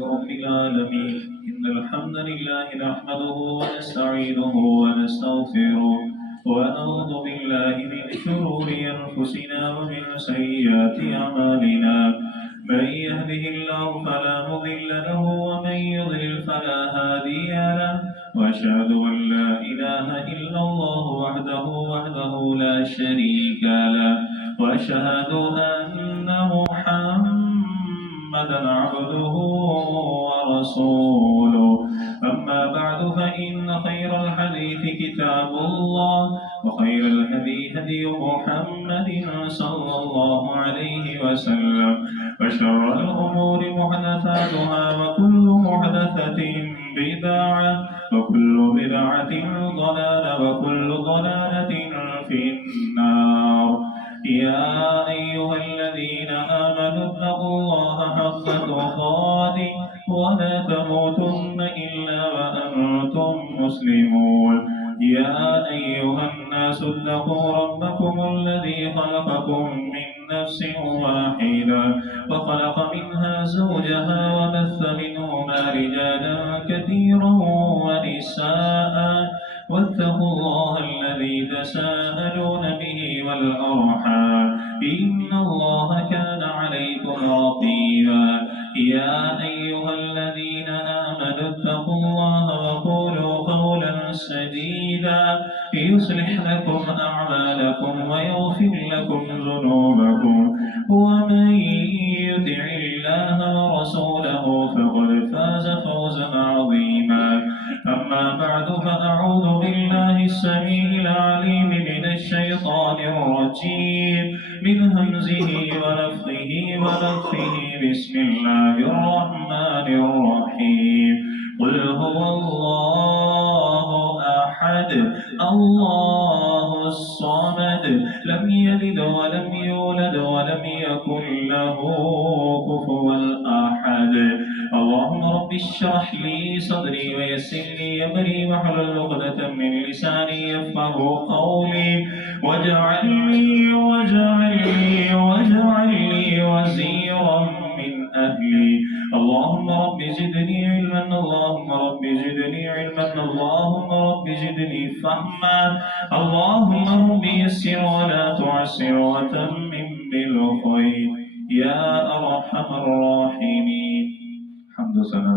رب العالمين إن الحمد لله نحمده ونستعينه ونستغفره ونعوذ بالله من شرور أنفسنا ومن سيئات أعمالنا من يهده الله فلا مضل له ومن يضلل فلا هادي له وأشهد أن لا إله إلا الله وحده لا شريك له وأشهد أن محمدا عبده ورسوله أما بعد فإن خير الحديث كتاب الله وخير الهدي هدي محمد صلى الله عليه وسلم وشر الأمور محدثاتها وكل محدثة بدعة وكل بدعة ضلالة وكل ضلالة في النار يا أيها الذين آمنوا اتقوا الله حق تقاته ولا تموتن إلا وأنتم مسلمون يا أيها الناس اتقوا ربكم الذي خلقكم من نفس واحدة وخلق منها زوجها وبث منهما رجالا كثيرا ونساء واتقوا الله الذي تساءلون به والأرحام إن الله كان عليكم رقيبا يا أيها الذين آمنوا اتقوا الله وقولوا قولا سديدا يصلح لكم أعمالكم ويغفر لكم ذنوبكم ومن يطع الله ورسوله فقد فاز فوزا عظيما أما بعد فأعوذ بالله السميع العليم من الشيطان الرجيم من همزه ونفخه ونفثه بسم الله الرحمن الرحيم قل هو الله أحد الله الصمد لم يلد ولم يولد ولم يكن له كفوا أحد اللهم رب اشرح لي صدري ويسر لي أمري واحلل عقدة من لساني يفقه قولي واجعل لي وزيرا من أهلي اللهم رب زدني علما اللهم رب زدني علما اللهم رب زدني فهما اللهم رب يسر ولا تعسر وتمم بالخير يا أرحم الراحمين حمد سنا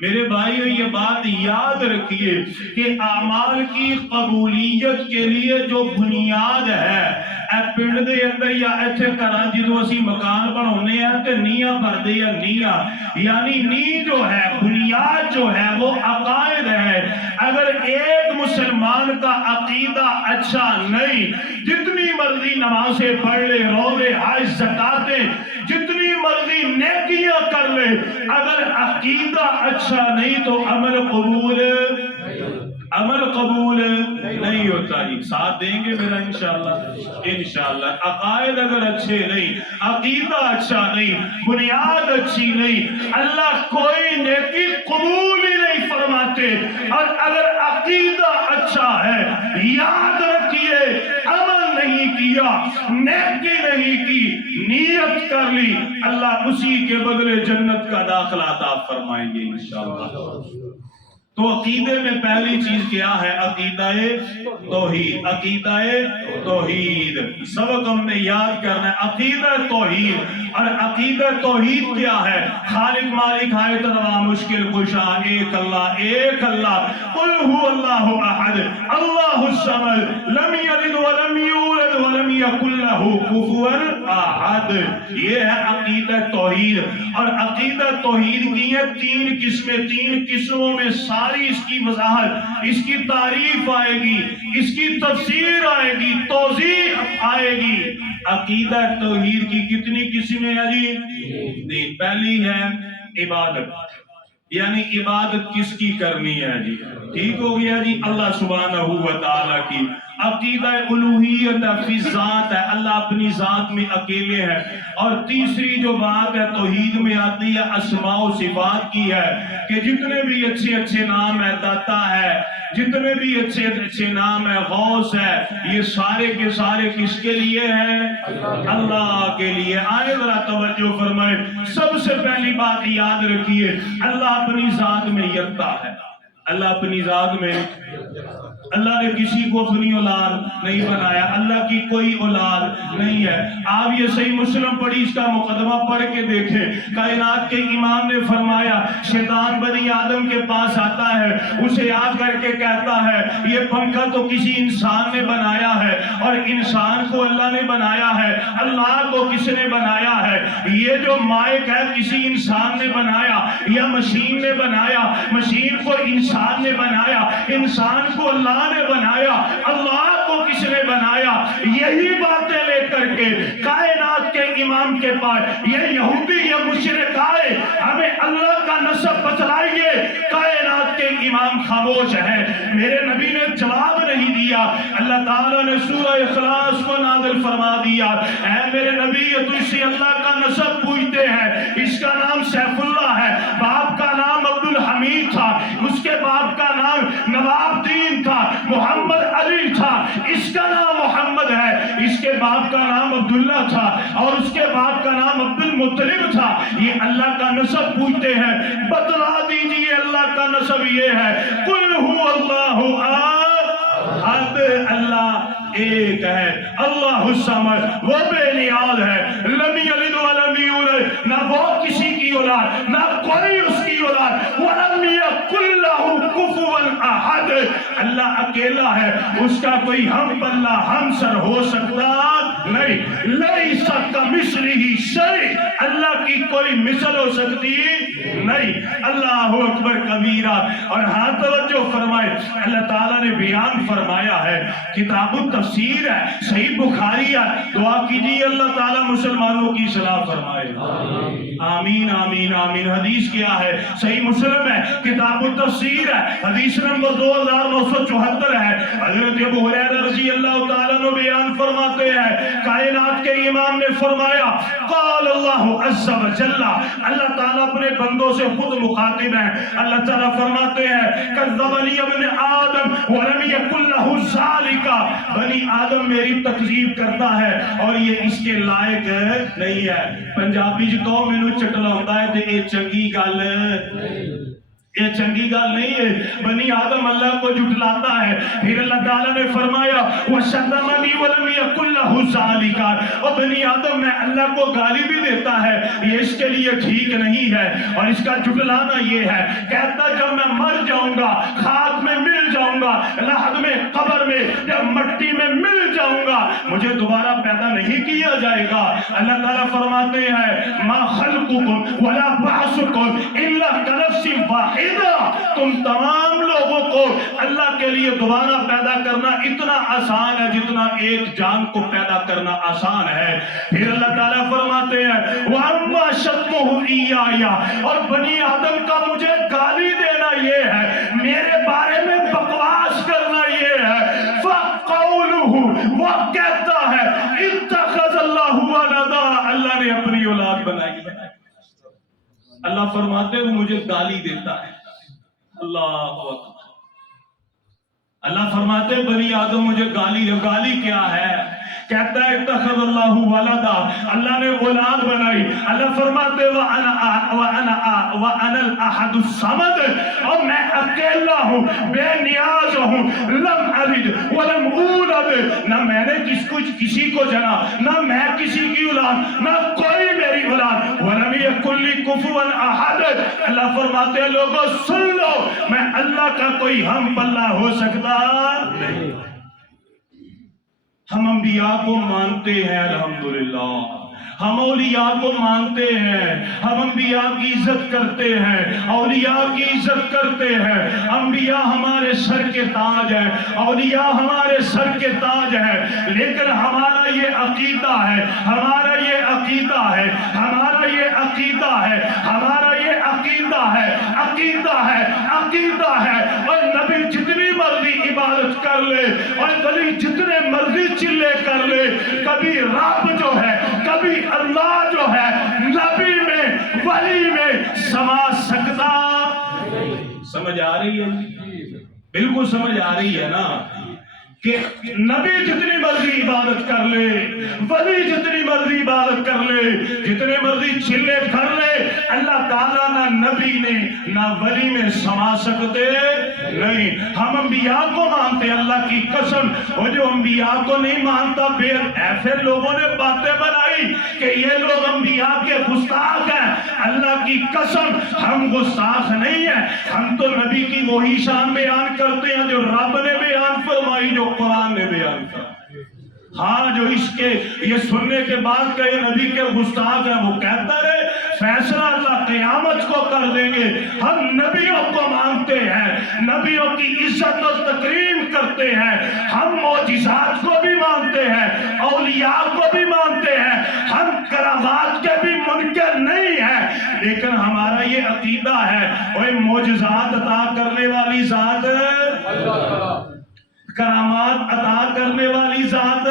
میرے بھائیو یہ بات یاد رکھیے کہ اعمال کی قبولیت کے لیے جو بنیاد ہے اے پنڈ دے اندر یا ایتھے کراں جدوں اسی مکان بناونے ہیں تے نیاں بھردے یا نیاں، یعنی نی جو ہے بنیاد جو ہے وہ عقائد ہے۔ اگر ایک مسلمان کا عقیدہ اچھا نہیں، جتنی مرضی نمازیں پڑھ لے، روزے حج زکاتیں جتنی مرضی نیکیاں کر لے، اگر عقیدہ اچھا نہیں تو عمل قبول نہیں ہوتا۔ جی ساتھ دیں گے میرا انشاءاللہ۔ عقائد اگر اچھے نہیں، عقیدہ اچھا نہیں، بنیاد اچھی نہیں، اللہ کوئی نیکی قبول ہی نہیں فرماتے۔ اور اگر عقیدہ اچھا ہے، یاد رکھیے عمل نہیں کیا، نیکی نہیں کی، نیت کر لی، اللہ اسی کے بدلے جنت کا داخلہ عطا فرمائیں گے انشاءاللہ۔ تو عقیدے میں پہلی چیز کیا ہے؟ عقیدہ توحید۔ عقیدہ توحید سبق ہم نے یاد کرنا ہے، عقیدہ توحید۔ اور عقیدہ توحید کیا ہے؟ خالق مالک حایت روا مشکل کشا ایک اللہ قل هو اللہ احد اللہ الصمد لم یلد ولم یولد ولم یکن له کفوا احد۔ یہ ہے عقیدہ توحید۔ اور عقیدہ توحید کی ہے تین قسمیں، تین قسموں میں ساری اس کی وضاحت، اس کی تعریف آئے گی، اس کی تفسیر آئے گی، توضیح آئے گی۔ عقیدہ توحید کی کتنی قسمیں ہیں جی؟ پہلی ہے عبادت، یعنی عبادت کس کی کرنی ہے جی؟ ٹھیک ہو گیا جی، اللہ سبحانہ و تعالیٰ کی۔ عقیدہ الوہیت فی ذات ہے، اللہ اپنی ذات میں اکیلے ہے۔ اور تیسری جو بات ہے توحید میں آتی ہے اسماء و صفات کی ہے، کہ جتنے بھی اچھے اچھے نام ہے، داتا ہے، جتنے بھی اچھے اچھے نام ہے، غوث ہے، یہ سارے کے سارے کس کے لیے ہیں؟ اللہ کے لیے۔ آئے ذرا توجہ فرمائے، سب سے پہلی بات یاد رکھیے، اللہ اپنی ذات میں یکتا ہے۔ اللہ اپنی ذات میں، اللہ نے کسی کو اپنی اولاد نہیں بنایا، اللہ کی کوئی اولاد نہیں ہے۔ آپ یہ صحیح مسلم پڑھی، اس کا مقدمہ پڑھ کے دیکھیں۔ کائنات کے امام نے فرمایا شیطان بنی آدم کے پاس آتا ہے، اسے یاد کر کے کہتا ہے یہ پنکھا تو کسی انسان نے بنایا ہے، اور انسان کو اللہ نے بنایا ہے، اللہ کو کس نے بنایا ہے؟ یہ جو مائک ہے کسی انسان نے بنایا یا مشین نے بنایا؟ مشین کو انسان نے بنایا، انسان کو اللہ نے بنایا، اللہ کو کس نے بنایا؟ یہی باتیں لے کر کے کائنات کے امام کے پاس یہ یہودی یا مشرک آئے، ہمیں اللہ کا نسب بتلائیے۔ کائنات کے امام خاموش ہیں، میرے نبی نے جواب نہیں دیا۔ اللہ تعالیٰ نے سورہ اخلاص کو نازل فرما دیا، اے میرے نبی یہ تجھ سے اللہ کا نسب پوچھتے ہیں، اس کا نام سیف اللہ ہے، باپ کا نام عبد الحمید تھا، اس کے باپ کا نام نواب دین تھا، محمد علی تھا، اس کا نام محمد ہے، اس کے باپ کا نام عبداللہ تھا، اور اس کے باپ کا نام عبد المطلب تھا۔ یہ اللہ کا نسب پوچھتے ہیں، بتلا دیجئے اللہ کا نسب یہ ہے، قل هو اللہ احد، اللہ ایک ہے، اللہ الصمد، وہ بے نیاز ہے، لم یلد ولم یولد، نہ وہ کسی کی اولاد نہ کوئی اس کی اولاد، ولم یکن لہ کفوا احد، اللہ اکیلا ہے، اس کا کوئی ہم پلہ ہمسر ہو سکتا نہیں، لیس کمثلہ شیء، اللہ کی کوئی مثل ہو سکتی نہیں۔ اللہ اکبر کبیرہ۔ اور ہاں توجہ فرمائے، اللہ تعالیٰ نے بیان فرمایا ہے، کتاب التفسیر ہے، صحیح بخاری ہے، دعا کیجیے اللہ تعالیٰ مسلمانوں کی اصلاح فرمائے، آمین آمین آمین۔ حدیث کیا ہے؟ صحیح مسلم ہے، کتاب التفسیر ہے، حدیث نمبر 2974 ہے۔ حضرت ابو ہریرہ رضی اللہ تعالیٰ نے بیان فرماتے ہیں، کائنات کے امام نے فرمایا قال اللہ عز و جل، اللہ تعالیٰ اپنے بندوں سے خود مخاطب ہیں، اللہ تعالیٰ فرماتے ہیں کذبنی ابن آدم ولم یکن لہ ذالک، بنی آدم میری تکذیب کرتا ہے اور یہ اس کے لائق نہیں ہے۔ پنجابی جو کہو مینوں چٹلا ہوتا ہے تے اے چنگی گل یہ چنگی گل نہیں ہے. بنی آدم اللہ کو جھٹلاتا ہے. پھر اللہ تعالیٰ نے فرمایا وَشَتَمَنِي وَلَمْ يَكُنْ لَهُ ذَلِكَ. اور بنی آدم میں اللہ کو گالی بھی دیتا ہے, یہ اس کے لیے ٹھیک نہیں ہے. اور اس کا جھٹلانا یہ ہے, کہتا جب میں مر جاؤں گا, خاک میں مل جاؤں گا, لحد میں, قبر میں, جب مٹی میں مل جاؤں گا, مجھے دوبارہ پیدا نہیں کیا جائے گا. اللہ تعالیٰ فرماتے ہیں مَا خَلْقُكُمْ وَلَا بَعْثُكُمْ إِلَّا كَنَفْسٍ وَاحِدَةٍ. تم تمام لوگوں کو اللہ کے لیے دوبارہ پیدا کرنا اتنا آسان ہے جتنا ایک جان کو پیدا کرنا آسان ہے. پھر اللہ تعالیٰ فرماتے ہیں وَأَمَّا شَتْمُهُ إِيَّايَ. اور بنی آدم کا مجھے گالی دینا یہ ہے, میرے بارے میں بکواس کرنا یہ ہے. فَقَوْلُهُ, وہ کہتا ہے اتخذ اللہ ولدا, اللہ نے اپنی اولاد بنائی ہے. اللہ فرماتے ہیں وہ مجھے گالی دیتا ہے. اللہ اکبر. اللہ فرماتے ہیں بنی آدم مجھے گالی کیا ہے؟ کہتا ہے اتخذ اللہ ولدا, اللہ نے اولاد بنائی. اللہ فرماتے وَأَنَا الْأَحَدُ الصَّمَدُ, اور میں اکیلا ہوں, بے نیاز ہوں. لم الد ولم اولد, نہ میں نے کسی کو جنا, نہ میں کسی کی اولاد, نہ کوئی میری اولاد. ولم یکن لی کفوا احد. اللہ فرماتے ہیں لوگوں سن لو, میں اللہ کا کوئی ہم پلہ ہو سکتا نہیں. ہم انبیاء کو مانتے ہیں الحمدللہ, ہم اولیاء کو مانتے ہیں, ہم انبیاء کی عزت کرتے ہیں, اولیاء کی عزت کرتے ہیں. انبیاء ہمارے سر کے تاج ہیں, اولیاء ہمارے سر کے تاج ہیں. لیکن ہمارا یہ عقیدہ ہے, ہمارا یہ عقیدہ ہے, ہمارا یہ عقیدہ ہے, ہمارا یہ عقیدہ ہے, عقیدہ ہے, عقیدہ ہے. اور نبی جتنی مرضی عبادت کر لے, اور ولی جتنے مرضی چلے کر لے, کبھی رب جو ہے, کبھی اللہ جو ہے نبی میں, ولی میں سما سکتا. سمجھ آ رہی ہے؟ بالکل سمجھ آ رہی ہے نا, کہ نبی جتنی مرضی عبادت کر لے, ولی جتنی مرضی عبادت کر لے, جتنے مرضی چلے کر لے, اللہ تعالیٰ نہ نبی نے نہ ولی میں سما سکتے نہیں. ہم انبیاء کو مانتے, اللہ کی قسم. اور جو انبیاء کو نہیں مانتا, پھر ایسے لوگوں نے باتیں بنائی کہ یہ لوگ انبیاء کے گستاخ ہیں. اللہ کی قسم ہم گستاخ نہیں ہیں, ہم تو نبی کی وہی شان بیان کرتے ہیں جو رب نے بیان فرمائی, جو قرآن نے بیان کیا. ہاں جو اس کے یہ سننے کے بعد کہ یہ نبی کے گستاخ ہیں, وہ کہتا رہے فیصلہ اللہ قیامت کو کر دیں گے. ہم نبیوں کو مانتے ہیں, نبیوں کی عزت و تکریم کرتے ہیں, ہم معجزات کو بھی مانتے ہیں, اولیاء کو بھی مانتے ہیں, ہم کرامات کے بھی منکر نہیں ہیں. لیکن ہمارا یہ عقیدہ ہے وہ معجزات عطا کرنے والی ذات ہے, کرامات عطا کرنے والی ذات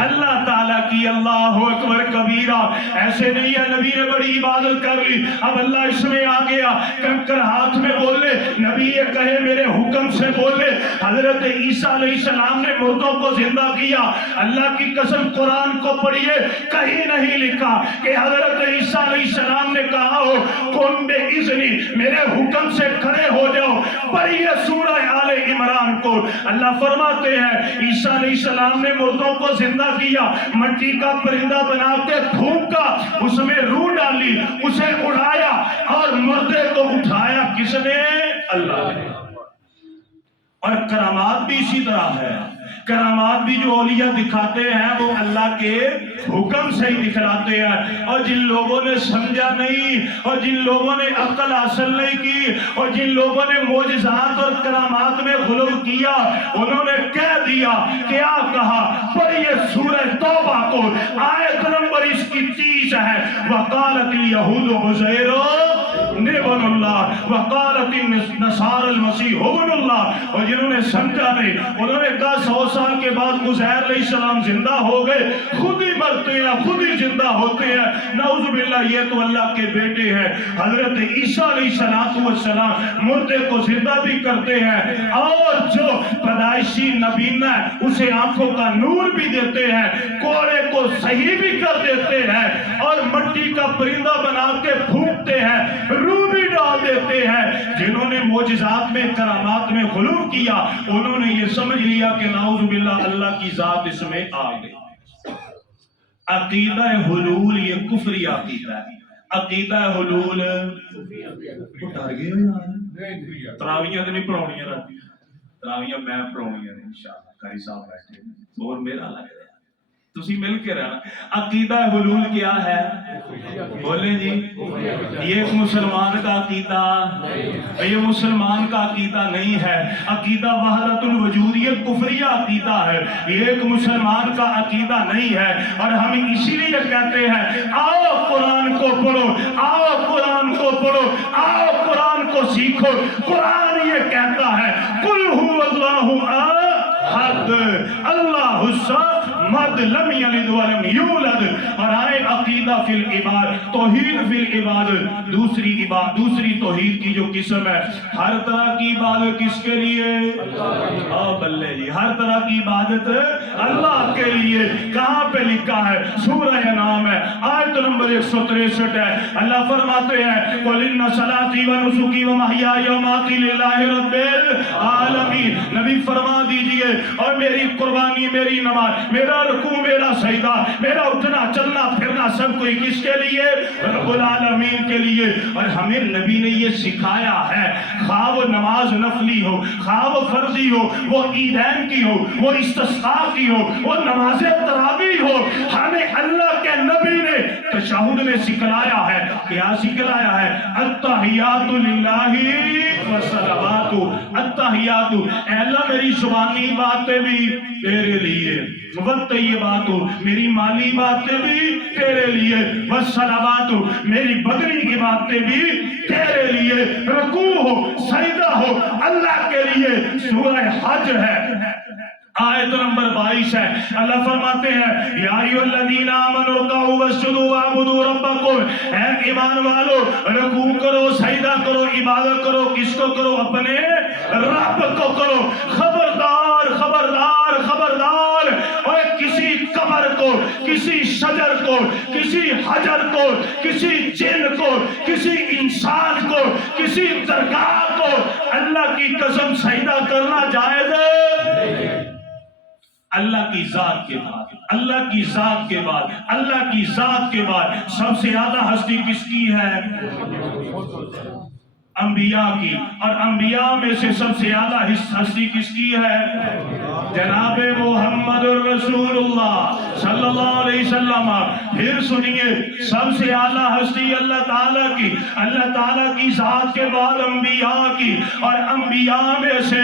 اللہ تعالیٰ کی. اللہ اکبر کبیرہ. ایسے نہیں ہے نبی نے بڑی عبادت کر لی, اب اللہ اس میں آ گیا, کنکر ہاتھ میں بولے, نبی یہ کہے میرے حکم سے بولے. حضرت عیسیٰ علیہ السلام نے مردوں کو زندہ کیا. اللہ کی قسم قرآن کو پڑھیے, کہیں نہیں لکھا کہ حضرت عیسیٰ علیہ السلام نے کہا ہو کن بے اذنی, میرے حکم سے کھڑے ہو جاؤ. پڑھیے سورہ آل عمران کو. اللہ فرماتے ہیں عیسیٰ علیہ السلام نے مردوں کو زندہ کیا, مٹی کا پرندہ بنا کے پھونکا, اس میں روح ڈالی, اسے اڑایا اور مردے کو اٹھایا. کس نے؟ اللہ نے. اور کرامات بھی اسی طرح ہے. کرامات بھی جو اولیاء دکھاتے ہیں وہ اللہ کے حکم سے ہی دکھلاتے ہیں. اور جن لوگوں نے سمجھا نہیں, اور جن لوگوں نے عقل حاصل نہیں کی, اور جن لوگوں نے معجزات اور کرامات میں غلو کیا, انہوں نے کہہ دیا, کیا کہا؟ پڑھیے سورہ توبہ کو, آیت نمبر اس کی 30 ہے. وقالت الیہود عزیر ابن اللہ وقالت النصارى المسیح ابن اللہ. اور جنہوں نے سمجھا نہیں, انہوں نے کہا 100 سال کے کے بعد عزیر علیہ السلام زندہ ہو گئے، خود ہی مرتے ہیں خود ہی زندہ ہوتے ہیں، نعوذ باللہ یہ تو اللہ کے بیٹے ہیں۔ حضرت عیسیٰ علیہ السلام مردے کو زندہ بھی کرتے ہیں، اور جو پیدائشی نبینا ہے اسے آنکھوں کا نور بھی دیتے ہیں، کوڑے کو صحیح بھی کر دیتے ہیں، اور مٹی کا پرندہ بنا کے پھونکتے ہیں، روح بھی ڈال دیتے ہیں۔ جنہوں نے معجزات میں کرامات میں غلو کیا انہوں نے یہ سمجھ لیا کہ نعوذ باللہ اللہ کی ذات اس میں آ گئی۔ عقیدہ حلول یہ کفری عقیدہ ہے، عقیدہ حلول ڈر گئے ہو یار، تراویاں تو نہیں پڑھاؤنیاں رہتی، تراویاں میں پڑھاؤنیاں انشاءاللہ، قاری صاحب بیٹھے اور میرا لگ رہا ہے تسی مل کے رہنا۔ عقیدہ حلول کیا ہے؟ بولیں جی، یہ ایک مسلمان کا عقیدہ، یہ مسلمان کا عقیدہ نہیں ہے۔ عقیدہ وحدت الوجود یہ کفری عقیدہ ہے، یہ ایک مسلمان کا عقیدہ نہیں ہے۔ اور ہم اسی لیے کہتے ہیں آؤ قرآن کو پڑھو، آؤ قرآن کو پڑھو، آؤ قرآن کو سیکھو۔ قرآن یہ کہتا ہے قل هو اللہ احد اللہ الصمد لم یلد ولم یولد۔ اور آئے عقیدہ فی العباد، توحید فی العباد، دوسری توحید کی جو قسم ہے، ہر طرح کی عبادت کس کے لیے؟ بلے جی، ہر طرح کی عبادت اللہ کے لیے۔ کہاں پہ لکھا ہے؟ سورہ انعام ہے، آیت نمبر 163 ہے۔ اللہ فرماتے ہیں قُلْ إِنَّ صَلَاتِي وَنُسُكِي وَمَحْيَايَ وَمَمَاتِي لِلَّهِ رَبِّ العالمین۔ نبی فرما دیجئے اور میری قربانی، میری نماز، میرا رکوع، میرا سجدہ، میرا اٹھنا چلنا پھرنا سب کوئی کس کے لیے؟ رب العالمین کے لیے۔ اور ہمیں نبی نے یہ سکھایا ہے، خواہ وہ نماز نفلی ہو، خواہ وہ فرضی ہو، وہ عیدین کی ہو، وہ استسقاء کی ہو، وہ نماز تراویح ہو، ہمیں اللہ کے نبی نے تشہد میں سکھلایا ہے۔ کیا سکھلایا ہے؟ التحیات للہ والصلوات، التحیات، اے اللہ میری زبانی باتیں بھی تیرے لیے، والطیبات، میری مالی باتیں بھی تیرے لیے، والصلوات، میری بدنی عبادتیں بھی تیرے لیے، رکوع ہو سجدہ ہو اللہ کے لیے۔ سورہ حج ہے، آیت نمبر 22 ہے۔ اللہ فرماتے ہیں یا ایھا الذین آمنوا ارکعوا واسجدوا واعبدوا ربکم، اے ایمان والو رکوع کرو سجدہ کرو عبادت کرو، کس کو کرو؟ اپنے رب کو کرو۔ خبردار خبردار خبردار، اور کسی قبر کو، کسی شجر کو، کسی حجر کو، کسی جن کو، کسی انسان کو، کسی درگاہ کو اللہ کی قسم سجدہ کرنا جائز ہے؟ اللہ کی ذات کے بعد، اللہ کی ذات کے بعد، اللہ کی ذات کے بعد سب سے زیادہ ہستی کس کی ہے؟ انبیاء کی، اور انبیاء میں سے سب سے زیادہ ہستی کس کی ہے؟ جناب محمد رسول اللہ صلی اللہ علیہ وسلم۔ پھر سنیے، سب سے اعلیٰ ہستی اللہ تعالیٰ کی، اللہ تعالیٰ کی ذات کے بعد انبیاء کی، اور انبیاء میں سے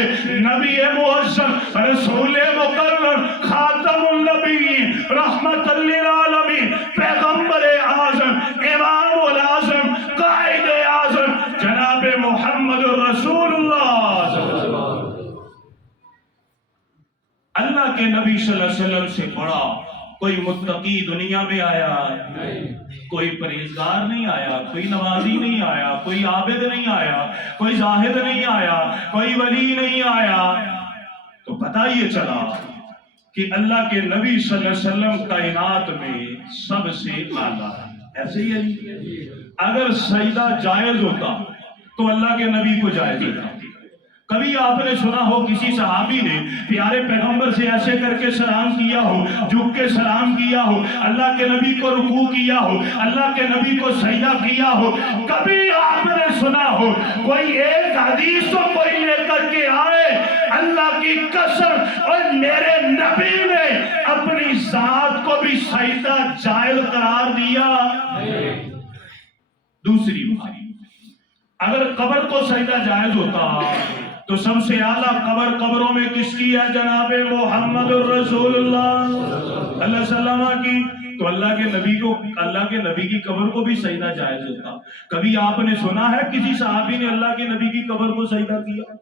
نبی معظم رسول مکرم خاتم النبیین رحمت للعالمین پیغمبر اعظم امام العظم قائد اعظم جناب محمد رسول اللہ۔ اللہ کے نبی صلی اللہ علیہ وسلم سے بڑا کوئی متقی دنیا میں آیا کوئی پرہیزگار نہیں آیا، کوئی نمازی نہیں آیا، کوئی عابد نہیں آیا، کوئی زاہد نہیں آیا، کوئی ولی نہیں آیا۔ تو پتہ یہ چلا کہ اللہ کے نبی صلی اللہ علیہ وسلم کائنات میں سب سے اعلیٰ ہے۔ ایسے ہی ہے، اگر سجدہ جائز ہوتا تو اللہ کے نبی کو جائز ہوتا۔ کبھی آپ نے سنا ہو کسی صحابی نے پیارے پیغمبر سے ایسے کر کے سلام کیا ہو، جھک کے سلام کیا ہو، اللہ کے نبی کو رکوع کیا ہو، اللہ کے نبی کو سجدہ کیا ہو؟ کبھی آپ نے سنا ہو کوئی ایک حدیث تو کوئی لے کر کے آئے اللہ کی قسم اور میرے نبی نے اپنی ذات کو بھی سجدہ جائز قرار دیا؟ دوسری بات، اگر قبر کو سجدہ جائز ہوتا تو سب سے اعلیٰ قبروں میں کس کی ہے؟ جناب محمد الرسول اللہ صلی اللہ علیہ وسلم کی۔ تو اللہ کے نبی کی قبر کو بھی سجدہ جائز ہوتا۔ کبھی آپ نے سنا ہے کسی صحابی نے اللہ کے نبی کی قبر کو سجدہ کیا؟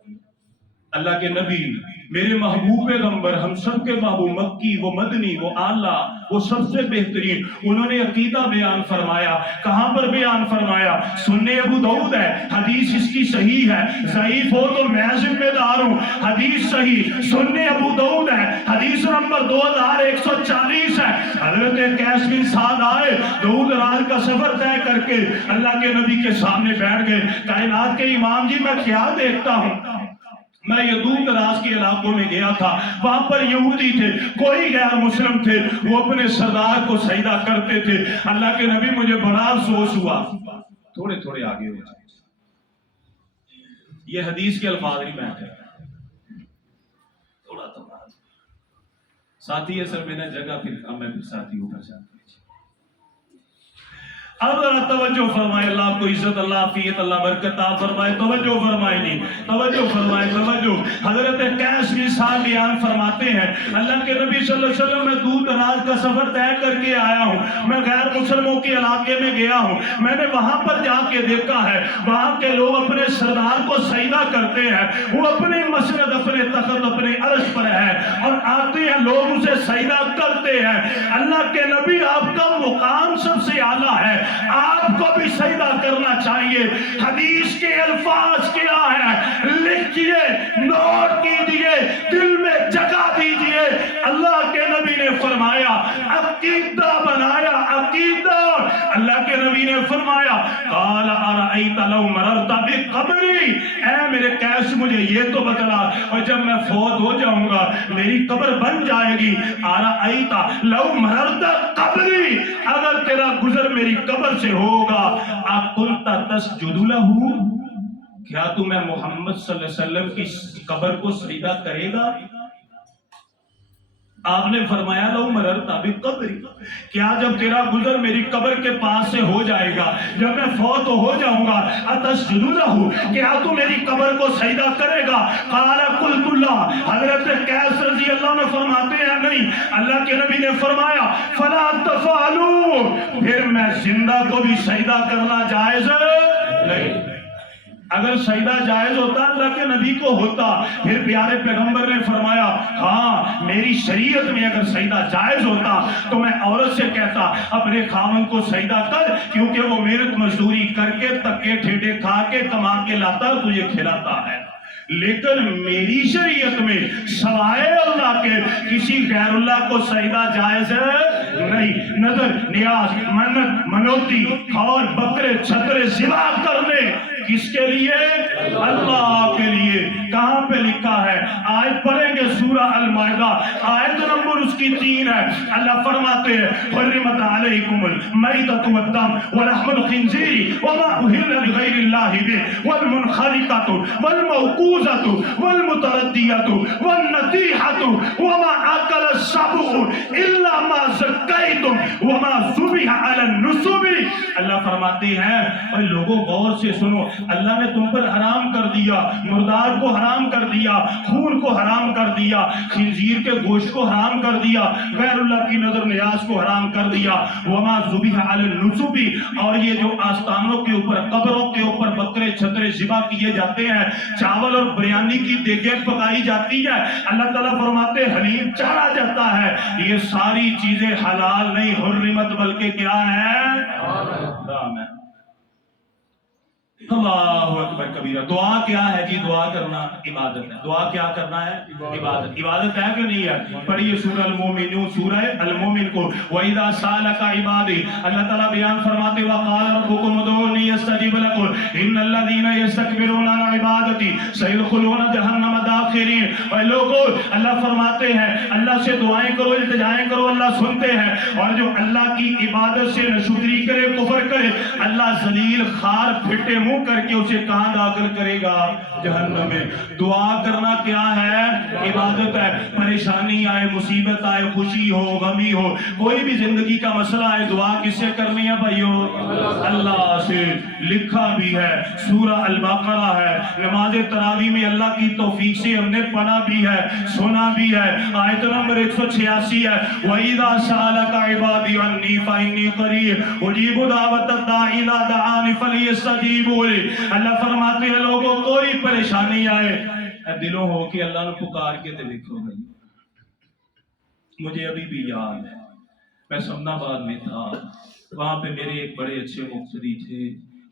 اللہ کے نبی میرے محبوب پیغمبر ہم سب کے محبوب مکی وہ مدنی وہ اعلیٰ وہ سب سے بہترین انہوں نے عقیدہ بیان فرمایا کہاں پر بیان فرمایا سنن ابو داؤد ہے حدیث اس کی صحیح ہے ضعیف ہو تو میں ذمہ دار ہوں حدیث صحیح سنن ابو داؤد ہے حدیث نمبر 2140 ہے حضرت قیس بن سعد آئے داؤد راج کا سفر طے کر کے اللہ کے نبی کے سامنے بیٹھ گئے کائنات کے امام جی میں کیا دیکھتا ہوں میں یدود دراز کے علاقوں میں گیا تھا وہاں پر یہودی تھے کوئی غیر مسلم تھے وہ اپنے سردار کو سجدہ کرتے تھے اللہ کے نبی مجھے بڑا افسوس ہوا تھوڑے تھوڑے آگے ہو جائے یہ حدیث کے الفاظ نہیں میں کہہ رہا تھوڑا تھوڑا ساتھی ہے سر میں نے جگہ پھر اب میں ساتھی اوپر جاتا اب ذرا توجہ فرمائے اللہ آپ کو عزت اللہ عافیت اللہ برکت عطا فرمائے توجہ فرمائے نہیں توجہ فرمائے توجہ حضرت قیس بن سعد بیان فرماتے ہیں اللہ کے نبی صلی اللہ علیہ وسلم میں دور دراز کا سفر طے کر کے آیا ہوں میں غیر مسلموں کے علاقے میں گیا ہوں میں نے وہاں پر جا کے دیکھا ہے وہاں کے لوگ اپنے سردار کو سجدہ کرتے ہیں وہ اپنے مسند اپنے تخت اپنے عرش پر ہے اور آتے ہیں لوگ اسے سجدہ کرتے ہیں اللہ کے نبی آپ کا مقام سب سے اعلیٰ ہے آپ کو بھی سجدہ کرنا چاہیے حدیث کے الفاظ کیا ہے لکھیے نوٹ کیجئے دل میں جگہ دیجئے اللہ کے نبی نے فرمایا عقیدہ بنایا عقیدہ اللہ کے نبی نے فرمایا قال ارأیت لو مررت بقبری اے میرے قیس مجھے یہ تو بتلا اور جب میں فوت ہو جاؤں گا میری قبر بن جائے گی ارأیت لو مررت قبری اگر تیرا گزر میری قبر سے ہوگا اَقُلْتَ تَسْجُدُ لَهُ کیا تو میں محمد صلی اللہ علیہ وسلم کی قبر کو سجدہ کرے گا آپ نے فرمایا لو مررت بقبری کیا جب تیرا گزر میری قبر کے پاس سے ہو جائے گا جب میں فوت ہو جاؤں گا اتسجد لہ کیا تو میری قبر کو سجدہ کرے گا قال قلت اللہ حضرت قیس رضی اللہ عنہ فرماتے ہیں نہیں اللہ کے نبی نے فرمایا فلا تفعلوا پھر میں زندہ کو بھی سجدہ کرنا جائز نہیں اگر سجدہ جائز ہوتا اللہ کے نبی کو ہوتا پھر پیارے پیغمبر نے فرمایا ہاں میری شریعت میں اگر سجدہ جائز ہوتا تو میں عورت سے کہتا اپنے خاوند کو سجدہ کر کیونکہ وہ محنت مزدوری کر کے تکے ٹھیڈے کھا کے کما کے لاتا تجھے کھلاتا ہے لیکن میری شریعت میں سوائے اللہ کے کسی غیر اللہ کو سجدہ جائز ہے نہیں نظر نیاز منت منوتی اور بکرے چھترے ذبح کرنے کس کے لیے اللہ کے لیے کہاں پہ لکھا ہے آیت پڑھیں گے سورہ المائدہ آیت نمبر اس کی 3 ہے اللہ فرماتے ہیں حرمت علیکم المیتۃ والدم ولحم الخنزیر وما اہل لغیر اللہ بہ والمنخنقۃ والموقوذۃ والمتردیۃ والنطیحۃ وما اکل السبع الا ما زکیتم وما ذبح علی النصب اللہ فرماتے ہیں اے لوگوں غور سے سنو اللہ نے تم پر حرام کر دیا مردار کو حرام کر دیا خون کو حرام کر دیا خنزیر کے گوشت کو حرام کر دیا غیر اللہ کی نظر نیاز کو حرام کر دیا وما ذبح علی النصب اور یہ جو آستانوں کے اوپر قبروں کے اوپر بکرے چھترے ذبح کیے جاتے ہیں چاول اور بریانی کی دیگیں پکائی جاتی ہے اللہ تعالیٰ فرماتے حلیم چڑھا جاتا ہے یہ ساری چیزیں حلال نہیں حرمت بلکہ کیا ہے حرام ہے اللہ اکبر کبیرہ دعا کیا ہے جی دعا کرنا عبادت ہے دعا کیا کرنا ہے عبادت ہے کہ نہیں ہے پڑھیے سورہ المومنون سورہ المومن کو وَإِذَا سَأَلَكَ عِبَادِي اللہ تعالیٰ بیان فرماتے وَقَالَ رَبُّكُمُ ادْعُونِي أَسْتَجِبْ لَكُمْ إِنَّ الَّذِينَ يَسْتَكْبِرُونَ عَنْ عِبَادَتِي سَيَدْخُلُونَ جَهَنَّمَ دَاخِرِينَ اے لوگوں اللہ فرماتے ہیں اللہ سے دعائیں کرو التجائیں کرو اللہ سنتے ہیں اور جو اللہ کی عبادت سے ناشکری کرے کفر کرے اللہ ذلیل خار پھٹے منہ کر کے اسے کہاں داخل کرے گا جہنم میں دعا کرنا کیا ہے عبادت ہے پریشانی آئے مصیبت آئے خوشی ہو غمی ہو کوئی بھی زندگی کا مسئلہ آئے دعا کس سے کرنی ہے بھائیو اللہ سے لکھا بھی ہے سورہ البقرہ ہے نماز تراویح میں اللہ کی توفیق سے ہم نے پڑھا بھی ہے سنا بھی ہے آیت نمبر 186 ہے وَإِذَا سَأَلَكَ عِبَادِي عَنِّي فَإِنِّي قَرِيبٌ أُجِيبُ دَعْوَةَ الدَّاعِ إِذَا دَعَانِ فَلْيَسْتَجِيبُوا لِي اللہ فرماتے ہیں لوگوں کوئی پریشانی آئے دلوں ہو کے اللہ نے پکار کے تے دیکھو بھائی. مجھے ابھی بھی یاد ہے میں سمنا آباد میں تھا, وہاں پہ میرے ایک بڑے اچھے مقتدی تھے,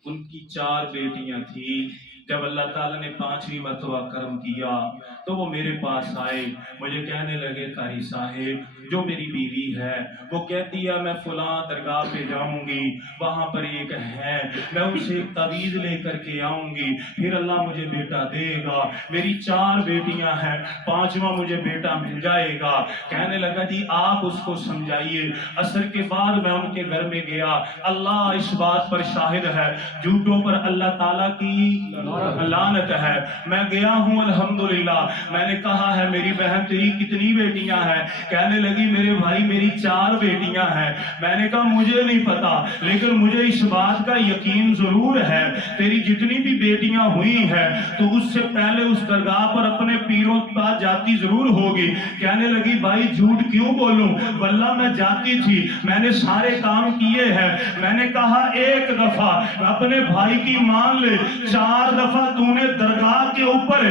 ان کی 4 بیٹیاں تھیں. جب اللہ تعالیٰ نے 5ویں مرتبہ کرم کیا تو وہ میرے پاس آئے, مجھے کہنے لگے قاری صاحب جو میری بیوی ہے وہ کہتی ہے میں فلاں درگاہ پہ جاؤں گی, وہاں پر ایک ہے, میں ان سے ایک تعویذ لے کر کے آؤں گی, پھر اللہ مجھے بیٹا دے گا. میری 4 بیٹیاں ہیں, 5واں مجھے بیٹا مل جائے گا. کہنے لگا جی آپ اس کو سمجھائیے. عصر کے بعد میں ان کے گھر میں گیا, اللہ اس بات پر شاہد ہے جھوٹوں پر اللہ تعالیٰ کی لعنت ہے. میں گیا ہوں الحمدللہ, میں نے کہا ہے میری بہن تیری کتنی بیٹیاں ہیں؟ کہنے لگی میرے بھائی میری 4 بیٹیاں ہیں. میں نے کہا مجھے نہیں پتا, لیکن مجھے اس بات کا یقین ضرور ہے تیری جتنی بھی بیٹیاں ہوئی ہیں تو اس سے پہلے اس درگاہ پر اپنے پیروں کے پاس جاتی ضرور ہوگی. کہنے لگی بھائی جھوٹ کیوں بولوں, واللہ میں جاتی تھی, میں نے سارے کام کیے ہیں. میں نے کہا ایک دفعہ اپنے بھائی کی مان لے, 4 دفعہ تو نے درگاہ کے اوپر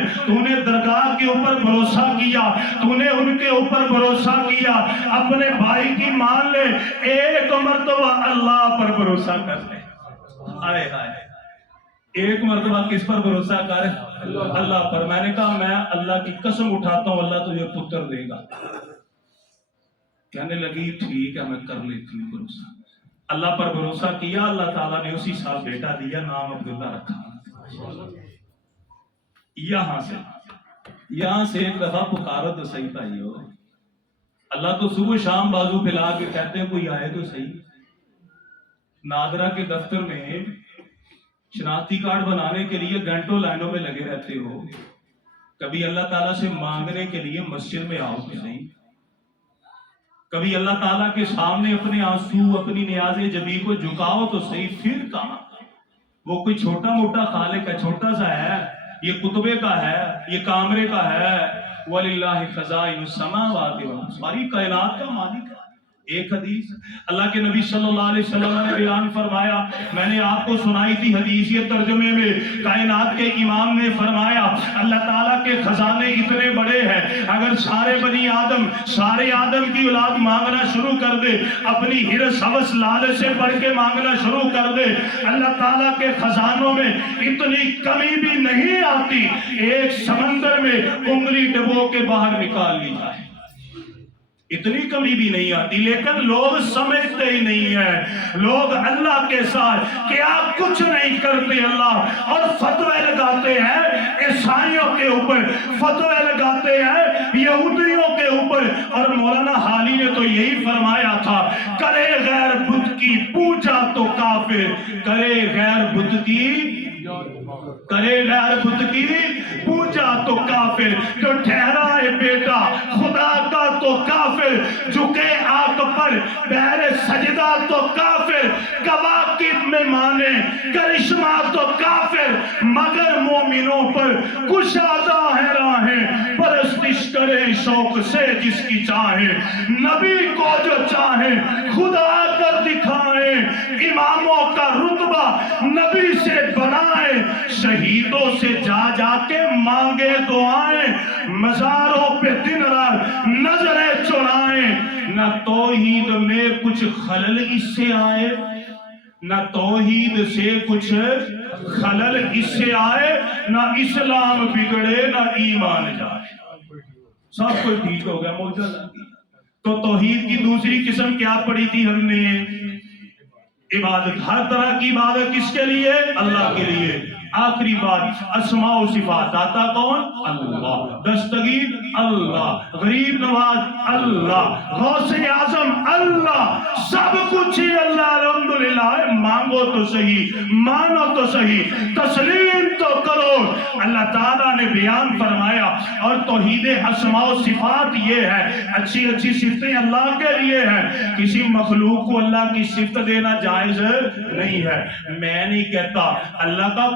بھروسہ کیا, تو نے ان کے اوپر بھروسہ کیا, اپنے بھائی کی مان لے, ایک مرتبہ اللہ پر بھروسہ کر لے. آئے ہائے, ایک مرتبہ کس پر بھروسہ کر؟ اللہ پر. میں نے کہا میں اللہ کی قسم اٹھاتا ہوں اللہ تجھے پتر دے گا. کہنے لگی ٹھیک ہے میں کر لیتی ہوں بھروسہ. اللہ پر بھروسہ کیا, اللہ تعالیٰ نے اسی سال بیٹا دیا, نام عبداللہ رکھا. یہاں سے ایک دفعہ پکارو تو صحیح بھائیو. اللہ تو صبح شام بازو پھیلا کے کہتے ہیں کوئی آئے تو صحیح. نادرہ کے دفتر میں شناختی کارڈ بنانے کے لیے گھنٹوں لائنوں میں لگے رہتے ہو, کبھی اللہ تعالیٰ سے مانگنے کے لیے مسجد میں آؤ تو صحیح. کبھی اللہ تعالیٰ کے سامنے اپنے آنسو اپنی نیاز جبی کو جھکاؤ تو صحیح. پھر کہاں وہ کوئی چھوٹا موٹا خالق ہے, چھوٹا سا ہے, یہ کتبے کا ہے, یہ کامرے کا ہے. وَلِلَّهِ خَزَائِنُ السَّمَاوَاتِ وَالْأَرْضِ, ساری کائنات کا مالک ہے. ایک حدیث اللہ کے نبی صلی اللہ علیہ وسلم نے بیان فرمایا, میں نے آپ کو سنائی تھی حدیث یہ ترجمے میں. کائنات کے امام نے فرمایا اللہ تعالیٰ کے خزانے اتنے بڑے ہیں, اگر سارے بنی آدم سارے آدم کی اولاد مانگنا شروع کر دے, اپنی ہرس ہوس لالچ سے بڑھ کے مانگنا شروع کر دے, اللہ تعالیٰ کے خزانوں میں اتنی کمی بھی نہیں آتی ایک سمندر میں انگلی ڈبو کے باہر نکال لی جائے, اتنی کمی بھی نہیں آتی. لیکن لوگ سمجھتے ہی نہیں ہیں, لوگ اللہ کے ساتھ کیا کچھ نہیں کرتے اللہ, اور فتوے لگاتے ہیں عیسائیوں کے اوپر, فتوے لگاتے ہیں یہودیوں کے اوپر. اور مولانا حالی نے تو یہی فرمایا تھا, کرے غیر بت کی پوجا تو کافر, کرے غیر بت کی پوجا تو کافر, جو ٹھہرائے بیٹا خدا کا تو کافر, جھکے آگ پر بہر سجدہ تو کافر, کواکب میں مانے کرشمہ تو کافر, مگر مومنوں پر کشادہ ہے راہیں, پرستش کرے شوق سے جس کی چاہے, نبی کو جو چاہے خدا کر دکھائے, اماموں کا رتبہ نبی سے بنائے, شہیدوں سے جا جا کے مانگے دعائیں, مزاروں پہ دن رات نظریں چرائیں. نہ توحید میں کچھ خلل اس سے آئے, نہ توحید سے کچھ خلل اس سے آئے, نہ اسلام بگڑے نہ ایمان جائے. سب کچھ ٹھیک ہو گیا, موجہ لگی. تو توحید کی دوسری قسم کیا پڑھی تھی ہم نے؟ عبادت. ہر طرح کی عبادت کس کے لیے؟ اللہ کے لیے. آخری بات اسماء و صفات, داتا کون؟ اللہ, دستگیر اللہ, غریب نواز اللہ, غوث اعظم اللہ, سب کچھ ہی اللہ. الحمدللہ, مانگو تو صحیح, مانو تو صحیح, تسلیم تو کرو. اللہ تعالیٰ نے بیان فرمایا. اور توحید اسماء و صفات یہ ہے, اچھی اچھی صفتیں اللہ کے لیے ہیں, کسی مخلوق کو اللہ کی صفت دینا جائز نہیں ہے. میں نہیں کہتا, اللہ کا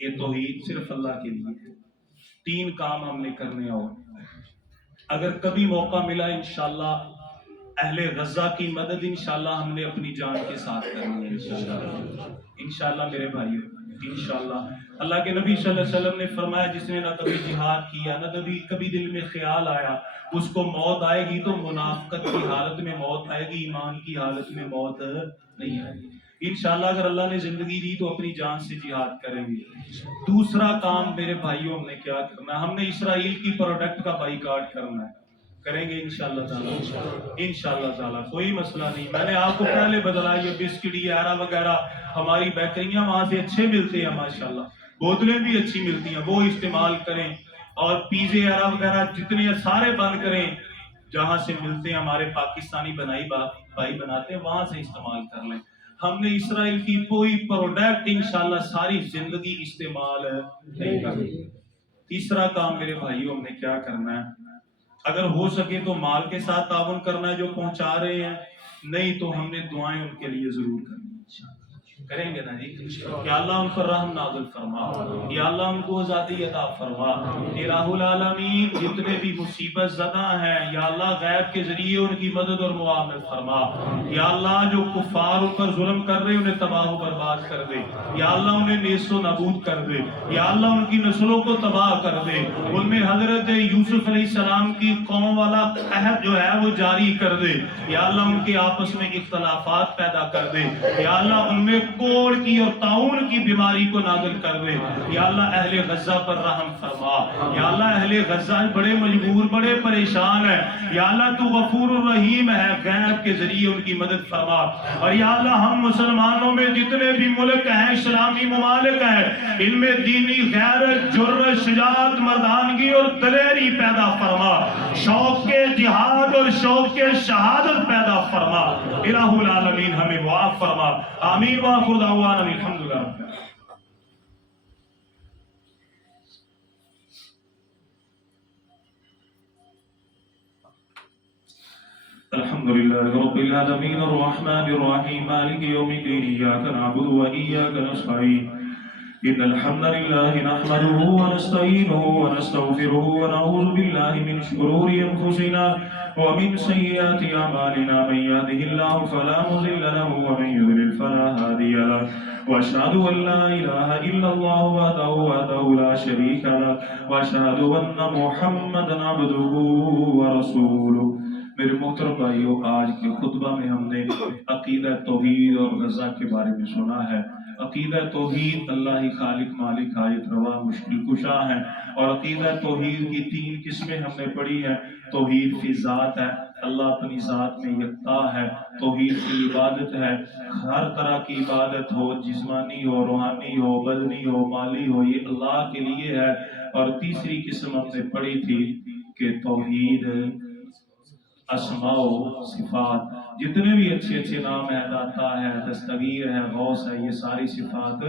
یہ توحید صرف اللہ کے لیے ہے۔ 3 کام ہم نے کرنے، اور اگر کبھی موقع ملا انشاءاللہ اہل غزہ کی مدد انشاءاللہ ہم نے اپنی جان کے ساتھ کرنی ہے انشاءاللہ میرے بھائیو، انشاءاللہ۔ اللہ کے نبی صلی اللہ علیہ وسلم نے فرمایا جس نے نہ کبھی جہاد کیا، نہ کبھی دل میں خیال آیا، اس کو موت آئے گی تو منافقت کی حالت میں موت آئے گی، ایمان کی حالت میں موت نہیں آئے گی۔ انشاءاللہ اگر اللہ نے زندگی دی تو اپنی جان سے جہاد کریں گے۔ دوسرا کام میرے بھائیوں ہم نے کیا کرنا ہے؟ ہم نے اسرائیل کی پروڈکٹ کا بائیکاٹ کرنا ہے، کریں گے انشاءاللہ تعالیٰ، انشاءاللہ تعالیٰ، کوئی مسئلہ نہیں۔ میں نے آپ کو پہلے بتایا یہ بسکٹ یہ ایرا وغیرہ ہماری بیکریاں وہاں سے اچھے ملتے ہیں ماشاءاللہ، بوتلیں بھی اچھی ملتی ہیں، وہ استعمال کریں، اور پیزے ایرا وغیرہ جتنے سارے بند کریں، جہاں سے ملتے ہیں ہمارے پاکستانی بھائی بناتے ہیں وہاں سے استعمال کر لیں۔ ہم نے اسرائیل کی کوئی پروڈکٹ انشاءاللہ ساری زندگی استعمال نہیں کرنی۔ تیسرا کام میرے بھائیوں ہم نے کیا کرنا ہے؟ اگر ہو سکے تو مال کے ساتھ تعاون کرنا ہے جو پہنچا رہے ہیں، نہیں تو ہم نے دعائیں ان کے لیے ضرور کرنی، کریں گے نا جی؟ یا اللہ ان پر رحم نازل فرما، یا اللہ ان کو ذاتی عطا فرما، الہ العالمین جتنے بھی مصیبت زدہ ہیں یا اللہ غیب کے ذریعے ان کی مدد اور معاونت فرما، یا اللہ جو کفار ان پر ظلم کر رہے انہیں تباہ و برباد کر دے، یا اللہ انہیں نیست و نابود کر دے، یا اللہ ان کی نسلوں کو تباہ کر دے، ان میں حضرت یوسف علیہ السلام کی قوم والا عہد جو ہے وہ جاری کر دے، یا اللہ ان کے آپس میں اختلافات پیدا کر دے، یا اللہ ان میں کوڑ کی اور طاعون کی بیماری کو نازل کر دے، یا اللہ اہل غزہ پر رحم فرما، یا اللہ اہل غزہ بڑے مجبور بڑے پریشان ہیں، یا اللہ تو غفور الرحیم ہے، غیب کے ذریعے ان کی مدد فرما، اور یا اللہ ہم مسلمانوں میں جتنے بھی ملک ہیں اسلامی ممالک ہیں ان میں دینی غیرت جرأت شجاعت مردانگی اور دلیری پیدا فرما، شوق کے جہاد اور شوق کے شہادت پیدا فرما، الہ العالمین ہمیں معاف فرما، آمین وآخر دعوانا الحمدللہ۔ الحمد لله رب العالمين الرحمن الرحيم مالك يوم الدين إياك نعبد وإياك نستعين إن الحمد لله نحمده ونستعينه ونستغفره ونعوذ بالله من شرور أنفسنا ومن سيئات أعمالنا من يهده الله فلا مضل له ومن يضلل فلا هادي له وأشهد أن لا إله إلا الله وحده لا شريك له وأشهد أن محمدا عبده ورسوله۔ میرے محترم بھائیو، آج کے خطبہ میں ہم نے عقیدہ توحید اور غزہ کے بارے میں سنا ہے۔ عقیدہ توحید اللہ ہی خالق مالک حاجت روا مشکل کشا ہے، اور عقیدہ توحید کی 3 قسمیں ہم نے پڑھی ہیں۔ توحید فی ذات ہے، اللہ اپنی ذات میں یکتا ہے۔ توحید کی عبادت ہے، ہر طرح کی عبادت ہو، جسمانی ہو، روحانی ہو، بدنی ہو، مالی ہو، یہ اللہ کے لیے ہے۔ اور تیسری قسم ہم نے پڑھی تھی کہ توحید اسماء و صفات، جتنے بھی اچھے اچھے نام ہے، داتا ہے، دستگیر ہے، غوث ہے، یہ ساری صفات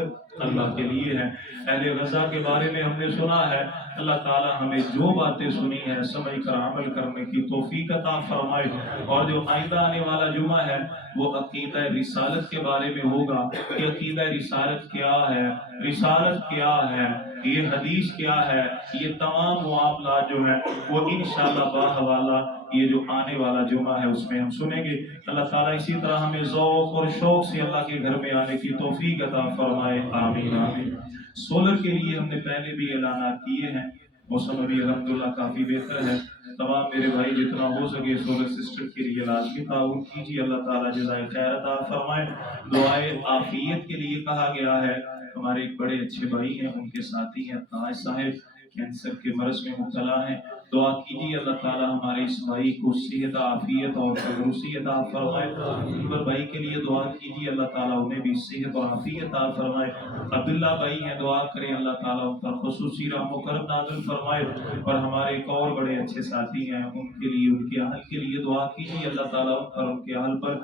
اللہ کے لیے ہیں۔ اہل غزہ کے بارے میں ہم نے سنا ہے، اللہ تعالی ہمیں جو باتیں سنی ہے سمجھ کر عمل کرنے کی توفیق عطا فرمائے۔ اور جو آئندہ آنے والا جمعہ ہے وہ عقیدہ رسالت کے بارے میں ہوگا کہ عقیدہ رسالت کیا ہے، رسالت کیا ہے، یہ حدیث کیا ہے، یہ تمام معاملات جو ہیں وہ انشاءاللہ باحوالہ یہ جو آنے والا جمعہ ہے اس میں ہم سنیں گے۔ اللہ تعالیٰ اسی طرح ہمیں ذوق اور شوق سے اللہ کے گھر میں آنے کی توفیق عطا فرمائے، آمین آمین۔ سولر کے لیے ہم نے پہلے بھی اعلانات کیے ہیں، موسم ابھی الحمدللہ کافی بہتر ہے۔ تمام میرے بھائی جتنا ہو سکے سولر سسٹم کے لیے لازمی تعاون کیجیے، اللہ تعالیٰ جزائے خیر عطا فرمائے۔ دعائے عافیت کے لیے کہا گیا ہے، ہمارے ایک بڑے اچھے بھائی ہیں، ان کے ساتھی ہیں تاج صاحب، کینسر کے مرض میں مبتلا ہیں، دعا کیجیے اللہ تعالیٰ ہمارے اس بھائی کو صحت عافیت اور تندرستی عطا فرمائے۔ انور بھائی کے لیے دعا کیجیے اللہ تعالیٰ انہیں بھی صحت اور عافیت عطا فرمائے۔ عبداللہ بھائی ہیں، دعا کریں اللہ تعالیٰ ان پر خصوصی رحم و کرم نازل فرمائے۔ اور ہمارے ایک اور بڑے اچھے ساتھی ہیں، ان کے لیے ان کے اہل کے لیے دعا کیجیے اللہ تعالیٰ ان پر ان کے اہل پر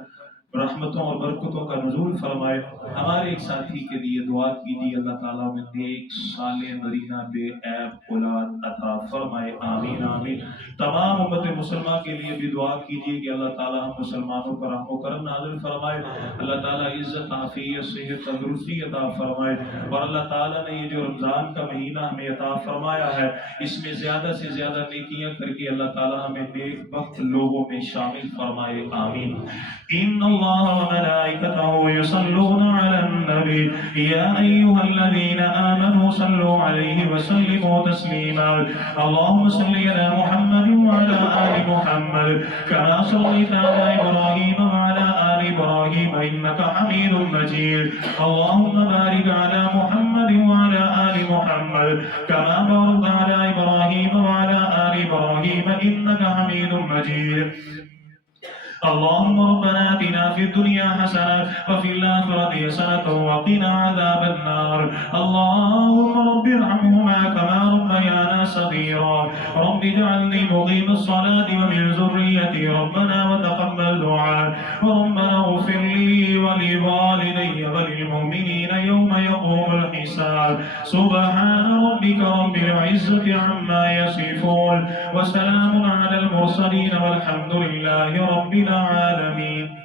رحمتوں اور برکتوں کا نزول فرمائے. ہمارے ایک ساتھی کے لیے دعا کیجیے اللہ تعالیٰ میں نیک صالح نرینہ بے عیب اولاد عطا فرمائے. آمین آمین. تمام امت مسلمہ کے لیے بھی دعا کیجیے کہ اللہ تعالیٰ ہم مسلمانوں پر رحم و کرم نازل فرمائے. اللہ تعالیٰ عزت عافیت صحت تندرستی عطا فرمائے. اور اللہ تعالیٰ نے یہ جو رمضان کا مہینہ ہمیں عطا فرمایا ہے اس میں زیادہ سے زیادہ نیکیاں کر کے اللہ تعالیٰ ہمیں نیک بخت لوگوں میں شامل فرمائے. آمین. ان اللہ وملائکته یصلون علی النبی یا ایها الذین آمنوا صلوا علیہ وسلموا تسلیما. اللهم صل على محمد وعلى آل محمد كما صليت على إبراهيم وعلى آل إبراهيم إنك حميد مجيد. اللهم بارك على محمد وعلى آل محمد كما باركت على إبراهيم وعلى آل إبراهيم إنك حميد مجيد. اللهم ربنا آتنا في الدنيا حسنة وفي الآخرة حسنة وقنا عذاب النار. اللهم رب ارحمهما كما ربيانا صغيرا. رب اجعلني مقيم الصلاة ومن ذريتي ربنا وتقبل دعاء. وربنا اغفر لي ولوالدي وللمؤمنين يوم يقوم الحساب. سبحان ربك رب العزة عما يصفون وسلام على المرسلين والحمد لله رب العالمين.